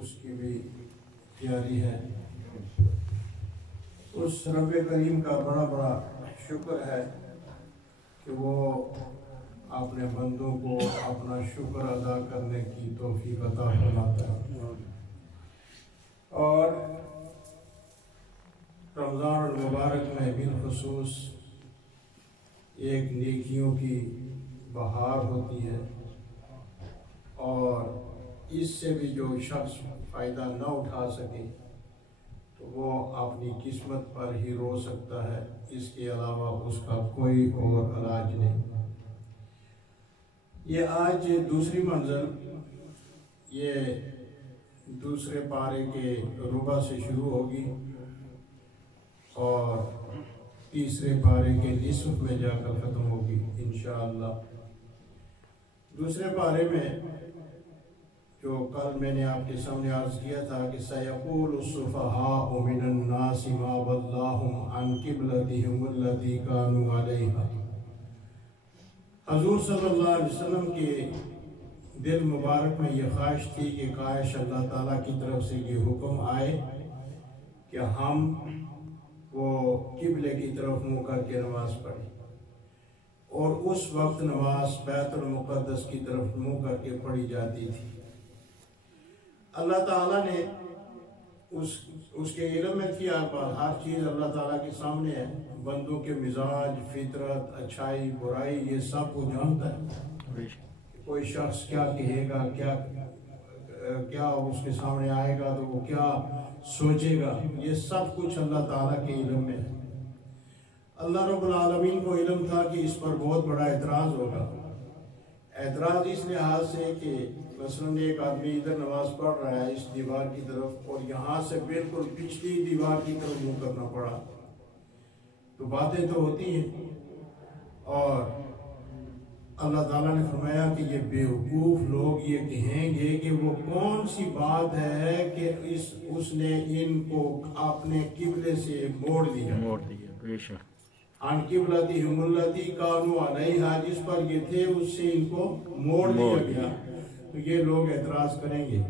اس کی بھی تیاری ہے۔ اس رب کریم کا بڑا بڑا شکر ہے کہ وہ اپنے بندوں کو اپنا شکر ادا کرنے کی توفیق عطا فرماتا ہے، اور رمضان المبارک میں بالخصوص ایک نیکیوں کی بہار ہوتی ہے، اور اس سے بھی جو شخص فائدہ نہ اٹھا سکے تو وہ اپنی قسمت پر ہی رو سکتا ہے، اس کے علاوہ اس کا کوئی اور علاج نہیں۔ یہ آج دوسری منزل یہ دوسرے پارے کے ربع سے شروع ہوگی اور تیسرے پارے کے نصف میں جا کر ختم ہوگی انشاءاللہ۔ دوسرے پارے میں جو کل میں نے آپ کے سامنے عرض کیا تھا کہ سَيَقُولُ السُّفَهَاءُ مِنَ النَّاسِ مَا وَلَّاهُمْ عَنْ قِبْلَتِهِمُ الَّتِي كَانُوا عَلَيْهَا۔ حضور صلی اللہ علیہ وسلم کے دل مبارک میں یہ خواہش تھی کہ کاش اللہ تعالیٰ کی طرف سے یہ حکم آئے کہ ہم وہ قبلے کی طرف منہ کر کے نماز پڑھیں، اور اس وقت نماز بیت المقدس کی طرف منہ کر کے پڑھی جاتی تھی۔ اللہ تعالیٰ نے اس کے علم میں تھی، ہر چیز اللہ تعالیٰ کے سامنے ہے، بندوں کے مزاج، فطرت، اچھائی، برائی، یہ سب کو جانتا ہے۔ کوئی شخص کیا کہے گا، کیا اس کے سامنے آئے گا تو وہ کیا سوچے گا، یہ سب کچھ اللہ تعالیٰ کے علم میں ہے۔ اللہ رب العالمین کو علم تھا کہ اس پر بہت بڑا اعتراض ہوگا۔ اعتراض اس لحاظ سے کہ مثلاً ایک آدمی ادھر نماز پڑھ رہا ہے اس دیوار کی طرف، اور یہاں سے بالکل پچھلی دیوار کی طرف منہ کرنا پڑا، تو باتیں تو ہوتی ہیں، اور اللہ تعالیٰ نے فرمایا کہ یہ بیوقوف لوگ یہ کہیں گے کہ وہ کون سی بات ہے کہ اس نے ان کو اپنے قبلے سے موڑ دیا۔ عن قبلتہم التی کانوا علیہا، جس پر یہ تھے اس سے ان کو موڑ دیا گیا، تو یہ لوگ اعتراض کریں گے۔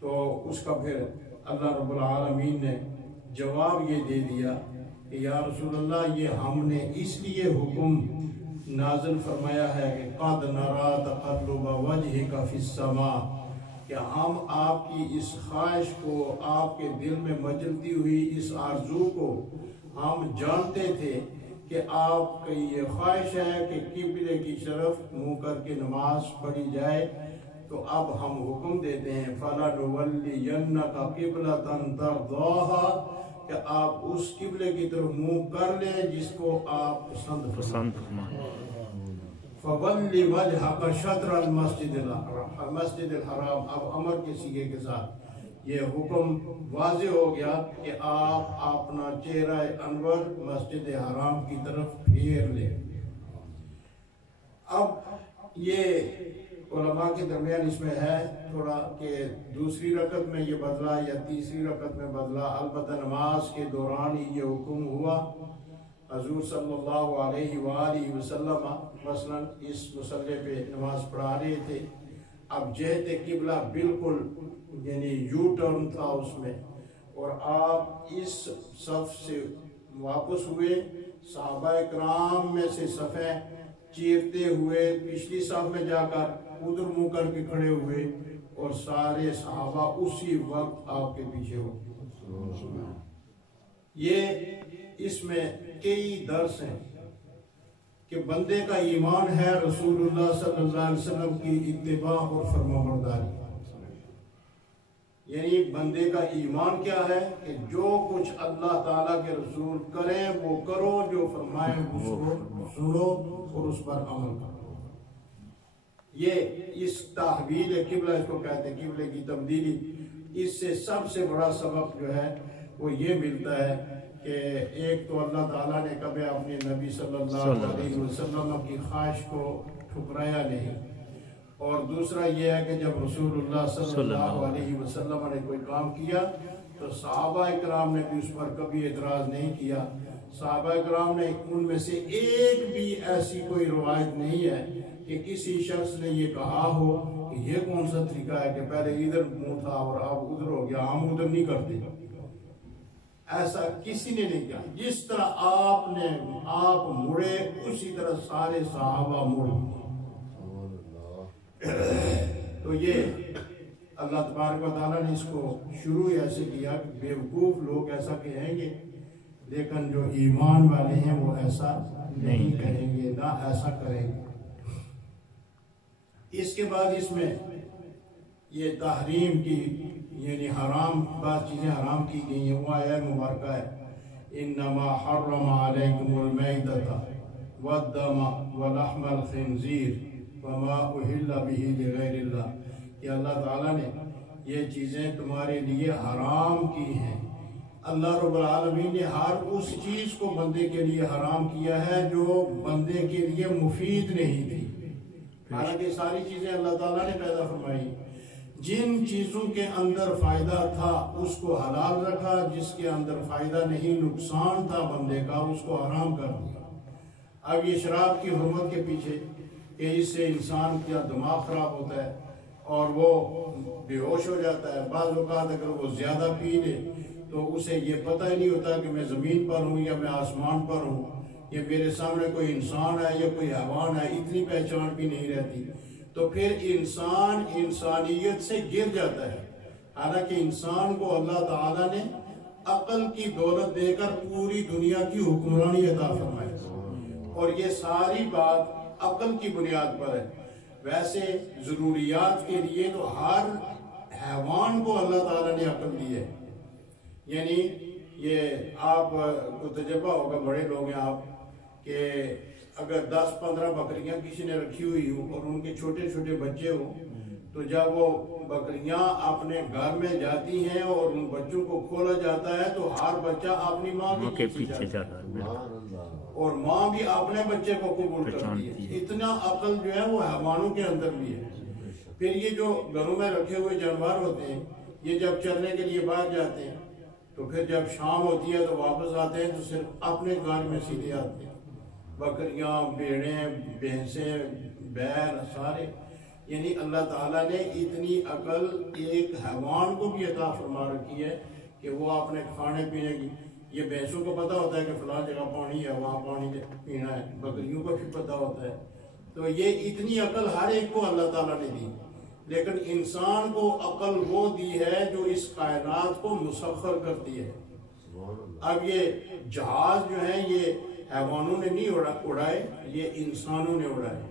تو اس کا پھر اللہ رب العالمین نے جواب یہ دے دیا کہ یا رسول اللہ، یہ ہم نے اس لیے حکم نازل فرمایا ہے کہ قد نرى تقلب وجهك في السماء، کہ ہم آپ کی اس خواہش کو، آپ کے دل میں مچلتی ہوئی اس آرزو کو ہم جانتے تھے کہ آپ کی یہ خواہش ہے کہ قبلے کی طرف منہ کر کے نماز پڑھی جائے، تو اب ہم حکم دیتے ہیں فَلَنُوَلِّيَنَّكَ قِبْلَةً تَرْضَاهَا، کہ آپ اس قبلے کی طرف منہ کر لیں جس کو آپ پسند فرمائیں۔ فَوَلِّ وَجْهَكَ شَطْرَ المسجد الحرام، اب امر کے صیغے کے ساتھ یہ حکم واضح ہو گیا کہ آپ اپنا چہرہ انور مسجد حرام کی طرف پھیر لیں۔ اب یہ علماء کے درمیان اس میں ہے تھوڑا کہ دوسری رکعت میں یہ بدلا یا تیسری رکعت میں بدلا، البتہ نماز کے دوران ہی یہ حکم ہوا۔ حضور صلی اللہ علیہ وآلہ وسلم مثلا اس مصلی پہ نماز پڑھا رہے تھے، اب جہت قبلہ بالکل یعنی یو ٹرن تھا اس میں، اور آپ اس صف سے واپس ہوئے، صحابہ اکرام میں سے صفیں چیرتے ہوئے پچھلی صف میں جا کر ادھر منہ کر کے کھڑے ہوئے، اور سارے صحابہ اسی وقت آپ کے پیچھے ہو۔ یہ اس میں کئی درس ہیں کہ بندے کا ایمان ہے رسول اللہ صلی اللہ علیہ وسلم کی اتباع اور فرمانبرداری، یعنی بندے کا ایمان کیا ہے کہ جو کچھ اللہ تعالیٰ کے رسول کریں وہ کرو، جو فرمائیں اس کو سنو اور اس پر عمل کرو۔ یہ اس تحویل قبلہ اس کو کہتے ہیں، قبلے کی تبدیلی۔ اس سے سب سے بڑا سبق جو ہے وہ یہ ملتا ہے کہ ایک تو اللہ تعالیٰ نے کبھی اپنے نبی صلی اللہ علیہ وسلم کی خواہش کو ٹھکرایا نہیں، اور دوسرا یہ ہے کہ جب رسول اللہ صلی اللہ علیہ وسلم نے کوئی کام کیا تو صحابہ اکرام نے بھی اس پر کبھی اعتراض نہیں کیا۔ صحابہ اکرام نے ان میں سے ایک بھی ایسی کوئی روایت نہیں ہے کہ کسی شخص نے یہ کہا ہو یہ کون سا طریقہ ہے کہ پہلے ادھر منہ تھا اور اب ادھر ہو گیا، ہم ادھر نہیں کرتے. ایسا کسی نے نہیں کیا. جس طرح آپ مڑے اسی طرح سارے صحابہ مڑ. تو یہ اللہ تبارک و تعالیٰ نے اس کو شروع ایسے کیا کہ بیوقوف لوگ ایسا کہیں گے، لیکن جو ایمان والے ہیں وہ ایسا نہیں کہیں گے، نہ ایسا کریں گے. اس کے بعد اس میں یہ تحریم کی یعنی حرام بعض چیزیں حرام کی گئی ہیں. وہ آیہ مبارکہ ہے انما حرم علیکم المیتۃ والدم ولحم الخنزیر وما اہل به لغیر اللہ، کہ اللہ تعالیٰ نے یہ چیزیں تمہارے لیے حرام کی ہیں. اللہ رب العالمین نے ہر اس چیز کو بندے کے لیے حرام کیا ہے جو بندے کے لیے مفید نہیں تھی. حالانکہ ساری چیزیں اللہ تعالیٰ نے پیدا فرمائی. جن چیزوں کے اندر فائدہ تھا اس کو حلال رکھا، جس کے اندر فائدہ نہیں نقصان تھا بندے کا اس کو حرام کر دیا. اب یہ شراب کی حرمت کے پیچھے کہ اس سے انسان کا دماغ خراب ہوتا ہے اور وہ بے ہوش ہو جاتا ہے. بعض اوقات اگر وہ زیادہ پی لے تو اسے یہ پتہ ہی نہیں ہوتا کہ میں زمین پر ہوں یا میں آسمان پر ہوں، یا میرے سامنے کوئی انسان ہے یا کوئی حیوان ہے، اتنی پہچان بھی نہیں رہتی. تو پھر انسان انسانیت سے گر جاتا ہے. حالانکہ انسان کو اللہ تعالیٰ نے عقل کی دولت دے کر پوری دنیا کی حکمرانی عطا فرمائی، اور یہ ساری بات عقل کی بنیاد پر ہے. ویسے ضروریات کے لیے تو ہر حیوان کو اللہ تعالیٰ نے عقل دی ہے. یعنی یہ آپ کو تجربہ ہوگا، بڑے لوگ ہیں آپ، کہ اگر 10-15 بکریاں کسی نے رکھی ہوئی ہوں اور ان کے چھوٹے چھوٹے بچے ہوں، تو جب وہ بکریاں اپنے گھر میں جاتی ہیں اور ان بچوں کو کھولا جاتا ہے تو ہر بچہ اپنی ماں کے پیچھے جاتا ہے اور ماں بھی اپنے بچے کو قبول کرتی ہے. اتنا عقل جو ہے وہ حیوانوں کے اندر بھی ہے. پھر یہ جو گھروں میں رکھے ہوئے جانور ہوتے ہیں، یہ جب چرنے کے لیے باہر جاتے ہیں تو پھر جب شام ہوتی ہے تو واپس آتے ہیں تو صرف اپنے گھر میں سیدھے آتے ہیں. بکریاں، بھیڑیں، بھینسیں، بیل سارے. یعنی اللہ تعالیٰ نے اتنی عقل ایک حیوان کو بھی عطا فرما رکھی ہے کہ وہ اپنے کھانے پینے کی، یہ بھینسوں کو پتہ ہوتا ہے کہ فلاں جگہ پانی ہے وہاں پانی پینا ہے، بکریوں کو بھی پتہ ہوتا ہے. تو یہ اتنی عقل ہر ایک کو اللہ تعالیٰ نے دی. لیکن انسان کو عقل وہ دی ہے جو اس کائنات کو مسخر کرتی ہے. اب یہ جہاز جو ہیں یہ حیوانوں نے نہیں اڑائے، یہ انسانوں نے اڑائے.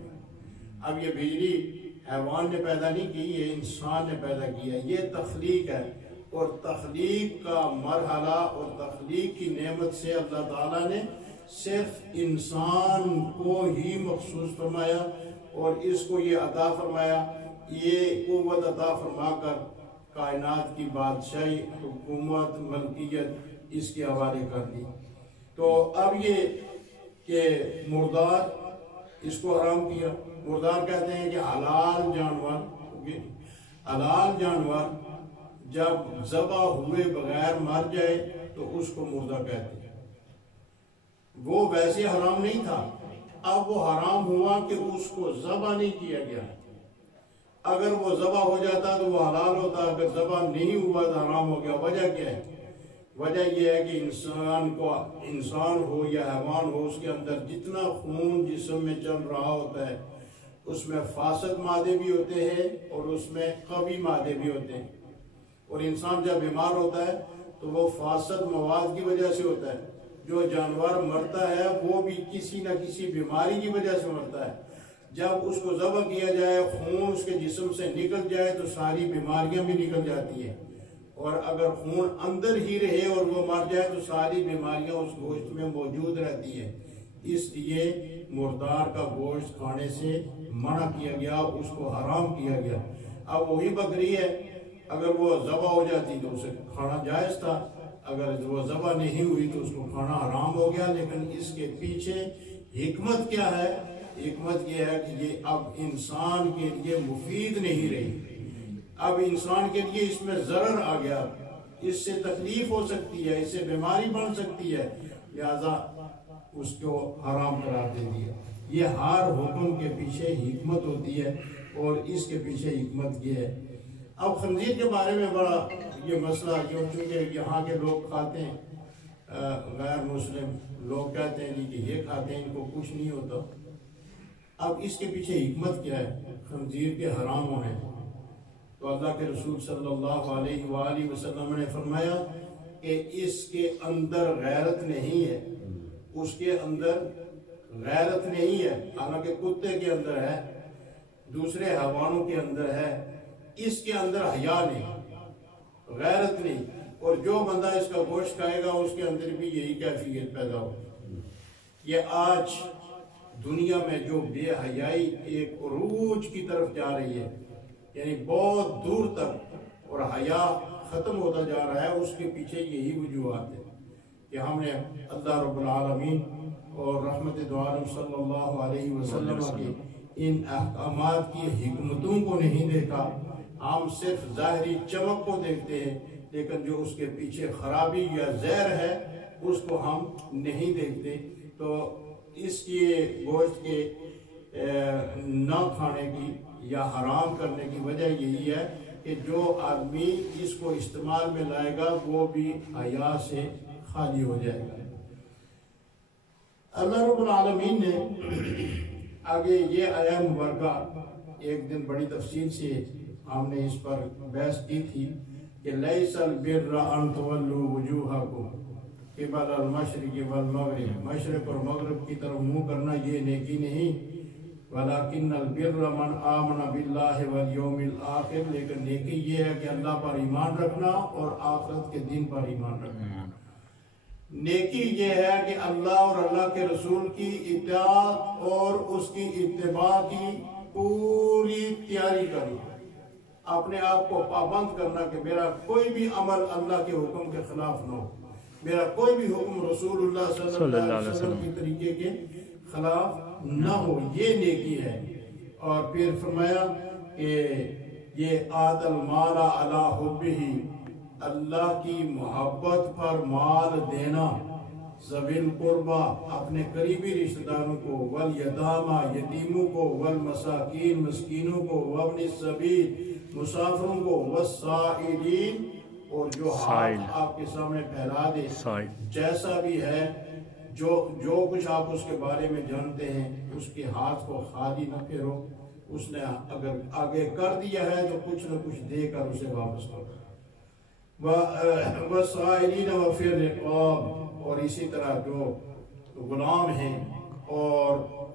اب یہ بجلی حیوان نے پیدا نہیں کی، یہ انسان نے پیدا کیا. یہ تخلیق ہے، اور تخلیق کا مرحلہ اور تخلیق کی نعمت سے اللہ تعالیٰ نے صرف انسان کو ہی مخصوص فرمایا اور اس کو یہ عطا فرمایا، یہ قوت عطا فرما کر کائنات کی بادشاہی، حکومت، ملکیت اس کے حوالے کر دی. تو اب یہ کہ مردار اس کو حرام کیا. مردار کہتے ہیں کہ حلال جانور جب ذبح ہوئے بغیر مر جائے تو اس کو مردہ کہتے ہیں. وہ ویسے حرام نہیں تھا، اب وہ حرام ہوا کہ اس کو ذبح نہیں کیا گیا. اگر وہ ذبح ہو جاتا تو وہ حلال ہوتا، اگر ذبح نہیں ہوا تو حرام ہو گیا. وجہ کیا ہے؟ وجہ یہ ہے کہ انسان ہو یا حیوان ہو، اس کے اندر جتنا خون جسم میں چل رہا ہوتا ہے اس میں فاسد مادے بھی ہوتے ہیں اور اس میں قوی مادے بھی ہوتے ہیں. اور انسان جب بیمار ہوتا ہے تو وہ فاسد مواد کی وجہ سے ہوتا ہے. جو جانور مرتا ہے وہ بھی کسی نہ کسی بیماری کی وجہ سے مرتا ہے. جب اس کو ذبح کیا جائے، خون اس کے جسم سے نکل جائے تو ساری بیماریاں بھی نکل جاتی ہیں، اور اگر خون اندر ہی رہے اور وہ مر جائے تو ساری بیماریاں اس گوشت میں موجود رہتی ہیں. اس لیے مردار کا گوشت کھانے سے منع کیا گیا، اس کو حرام کیا گیا. اب وہی بکری ہے، اگر وہ ذبح ہو جاتی تو اسے کھانا جائز تھا، اگر وہ ذبح نہیں ہوئی تو اس کو کھانا حرام ہو گیا. لیکن اس کے پیچھے حکمت کیا ہے؟ حکمت یہ ہے کہ یہ اب انسان کے لیے مفید نہیں رہی. اب انسان کے لیے اس میں ضرر آ گیا، اس سے تکلیف ہو سکتی ہے، اس سے بیماری بن سکتی ہے، لہذا اس کو حرام قرار دے دیا. یہ ہر حکم کے پیچھے حکمت ہوتی ہے اور اس کے پیچھے حکمت یہ ہے۔ اب خنزیر کے بارے میں بڑا یہ مسئلہ جو چونکہ یہاں کے لوگ کھاتے ہیں، غیر مسلم لوگ کہتے ہیں جی کہ یہ کھاتے ہیں، ان کو کچھ نہیں ہوتا۔ اب اس کے پیچھے حکمت کیا ہے خنزیر کے حرام ہونے؟ تو اللہ کے رسول صلی اللہ علیہ وآلہ وسلم نے فرمایا کہ اس کے اندر غیرت نہیں ہے، اس کے اندر غیرت نہیں ہے، حالانکہ کتے کے اندر ہے، دوسرے حیوانوں کے اندر ہے، اس کے اندر حیا نہیں، غیرت نہیں، اور جو بندہ اس کا گوشت کھائے گا اس کے اندر بھی یہی کیفیت پیدا ہوگی۔ یہ آج دنیا میں جو بے حیائی ایک عروج کی طرف جا رہی ہے، یعنی بہت دور تک، اور حیا ختم ہوتا جا رہا ہے، اس کے پیچھے یہی وجوہات ہے کہ ہم نے اللہ رب العالمین اور رحمت دو عالم صلی اللہ علیہ وسلم کے ان احکامات کی حکمتوں کو نہیں دیکھا۔ ہم صرف ظاہری چمک کو دیکھتے ہیں، لیکن جو اس کے پیچھے خرابی یا زہر ہے اس کو ہم نہیں دیکھتے۔ تو اس کی گوشت کے نہ کھانے کی یا حرام کرنے کی وجہ یہی ہے کہ جو آدمی اس کو استعمال میں لائے گا وہ بھی حیا سے خالی ہو جائے گا۔ اللہ رب العالمین نے آگے یہ آیہ مبارکہ ایک دن بڑی تفصیل سے ہم نے اس پر بحث کی تھی کہ لیس البر ان تولوا وجوہکم قبل المشرق والمغرب، مشرق اور مغرب کی طرف منہ کرنا یہ نیکی نہیں، ولیکن البر من آمن باللہ والیوم الآخر، لیکن نیکی یہ ہے کہ اللہ پر ایمان رکھنا اور آخرت کے دن پر ایمان رکھنا۔ نیکی یہ ہے کہ اللہ اور اللہ کے رسول کی اطاعت اور اس کی اتباع کی پوری تیاری کرنا، اپنے آپ کو پابند کرنا کہ میرا کوئی بھی عمل اللہ کے حکم کے خلاف نہ ہو، میرا کوئی بھی حکم رسول اللہ صلی اللہ علیہ وسلم کی طریقے کے خلاف نہ ہو، یہ نیکی ہے۔ اور پھر فرمایا کہ یہ آت المال علی حبہ، اللہ کی محبت پر مال دینا، ذوی القربہ اپنے قریبی رشتہ داروں کو، والیتامى یتیموں کو، والمساکین مسکینوں کو، وابن السبیل مسافروں کو، والسائلین اور جو ہاتھ آپ کے سامنے پھیلا دے، جیسا بھی ہے جو کچھ آپ اس کے بارے میں جانتے ہیں اس کے ہاتھ کو خالی نہ پھیرو، اس نے اگر آگے کر دیا ہے تو کچھ نہ کچھ دے کر اسے واپس کرو۔ وَالسَّائِلِينَ وَفِي الرِّقَابِ، اور اسی طرح جو غلام ہیں اور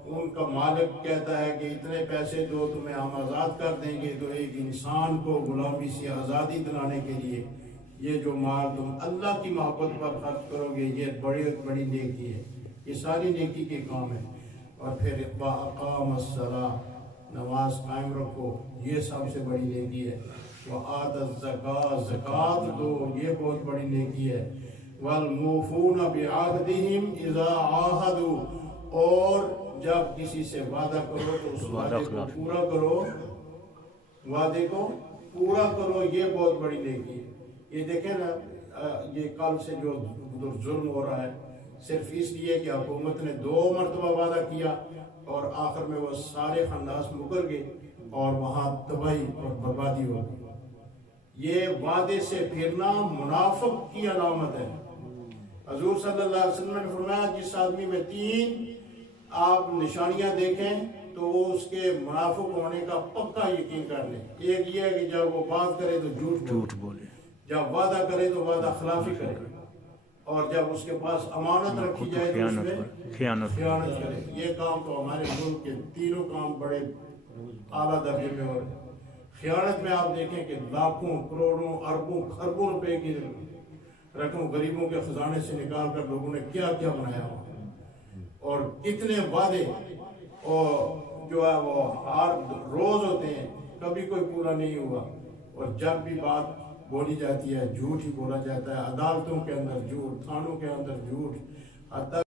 ان کا مالک کہتا ہے کہ اتنے پیسے دو تمہیں ہم آزاد کر دیں گے، تو ایک انسان کو غلامی سے آزادی دلانے کے لیے یہ جو مال تم اللہ کی محبت پر خرچ کرو گے یہ بڑی نیکی ہے، یہ ساری نیکی کے کام ہے۔ اور پھر وَأَقَامَ الصَّلَاةَ، نماز قائم رکھو، یہ سب سے بڑی نیکی ہے۔ وَآتَ الزَّكَاةَ، زکوٰۃ دو، یہ بہت بڑی نیکی ہے۔ وَالْمُوفُونَ بِعَهْدِهِمْ إِذَا عَاهَدُوا، اور جب کسی سے وعدہ کرو تو اس وعدے کو پورا کرو، وعدے کو پورا کرو، یہ بہت بڑی نیکی ہے۔ یہ دیکھیں نا، یہ کل سے جو ظلم ہو رہا ہے صرف اس لیے کہ حکومت نے 2 مرتبہ وعدہ کیا اور آخر میں وہ سارے خناس مکر گئے اور وہاں تباہی اور بربادی ہو گئی۔ یہ وعدے سے پھرنا منافق کی علامت ہے۔ حضور صلی اللہ علیہ وسلم نے فرمایا جس آدمی میں 3 آپ نشانیاں دیکھیں تو وہ اس کے منافق ہونے کا پکا یقین کر لیں۔ ایک یہ ہے کہ جب وہ بات کرے تو جھوٹ بولے، جب وعدہ کرے تو وعدہ خلافی کرے، اور جب اس کے پاس امانت رکھی جائے تو اس میں خیانت کرے۔ یہ کام تو ہمارے ملک کے تینوں کام بڑے اعلیٰ درجے میں ہو رہے ہیں۔ خیانت میں آپ دیکھیں کہ لاکھوں کروڑوں اربوں خربوں روپے کی رقم غریبوں کے خزانے سے نکال کر لوگوں نے کیا کیا بنایا ہوا، اور کتنے وعدے اور جو ہے وہ ہر روز ہوتے ہیں، کبھی کوئی پورا نہیں ہوا، اور جب بھی بات بولی جاتی ہے جھوٹ ہی بولا جاتا ہے، عدالتوں کے اندر جھوٹ، تھانوں کے اندر جھوٹ، حتیٰ